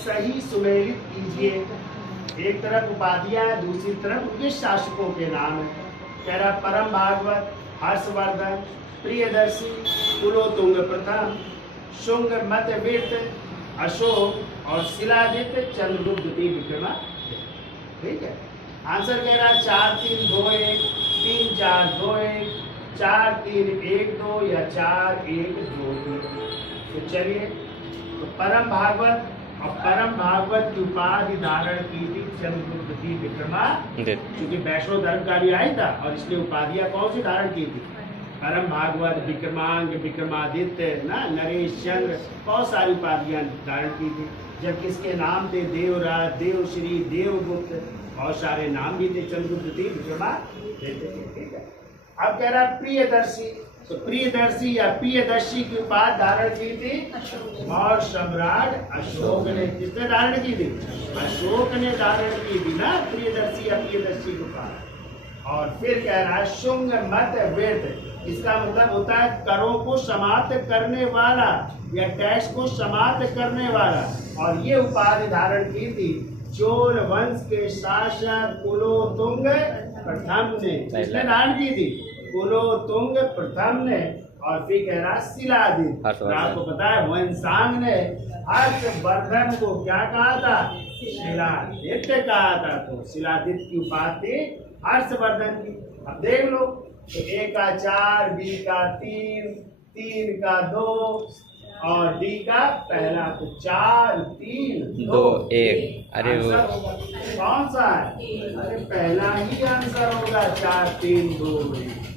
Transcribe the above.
सही सुमेलित कीजिए। एक तरफ उपाधियां है, दूसरी तरफ उनके शासकों के नाम है। कह रहा परम भागवत, हर्षवर्धन, प्रियदर्शी, कुलोतुंग प्रथम, शुंग मतवीर्त, अशोक और शिलादित्य, चंद्रगुप्त द्वितीय विक्रमादित्य। ठीक है। आंसर कह रहा है 4 3 2 1, 3 4 2 1, 4 3 1 2 या 4 1 2 2। तो चलिए, तो परम भागवत और परम भागवत की उपाधि धारण की थी चंद्रगुप्त द्वितीय विक्रमादित्य, क्योंकि वैष्णव धर्म का अनुयायी था और इसलिए उपाधियां कौन सी धारण की थी? परम भागवत, विक्रमांग, विक्रमादित्य, ना नरेश चंद्र, बहुत सारी उपाधियां धारण की थी। जब किसके नाम थे? देवराज, देवश्री, देवगुप्त, बहुत सारे नाम भी थे चंद्रगुप्त द्वितीय विक्रमादित्य। ठीक है। अब कह रहा प्रियदर्शी, तो प्रियदर्शी या प्रियदर्शी की उपाधि धारण की थी और सम्राट अशोक ने। किसने धारण की थी? अशोक ने धारण की थी ना प्रियदर्शी या प्रियदर्शी की उपाधि। और फिर कह रहा है शुंग मत वेद, इसका मतलब होता है करों को समाप्त करने वाला या टैक्स को समाप्त करने वाला। और ये उपाधि धारण की थी चोल वंश के शासक कुलोतुंग प्रथम ने। किसने धारण की थी? कुलोतुंग प्रथम ने। और फिर कह रहा शिलादित्य, आपको पता है वंशांग ने हर्षवर्धन को क्या कहा था? शिलादित्य कहा था। तो शिलादित्य की उपाधि हर्षवर्धन की। अब देख लो, तो A का 4, B का 3, 3 का 2 और D का पहला। तो 4 3 2 1। अरे कौन सा है? अरे पहला ही आंसर होगा 4 3 2 में।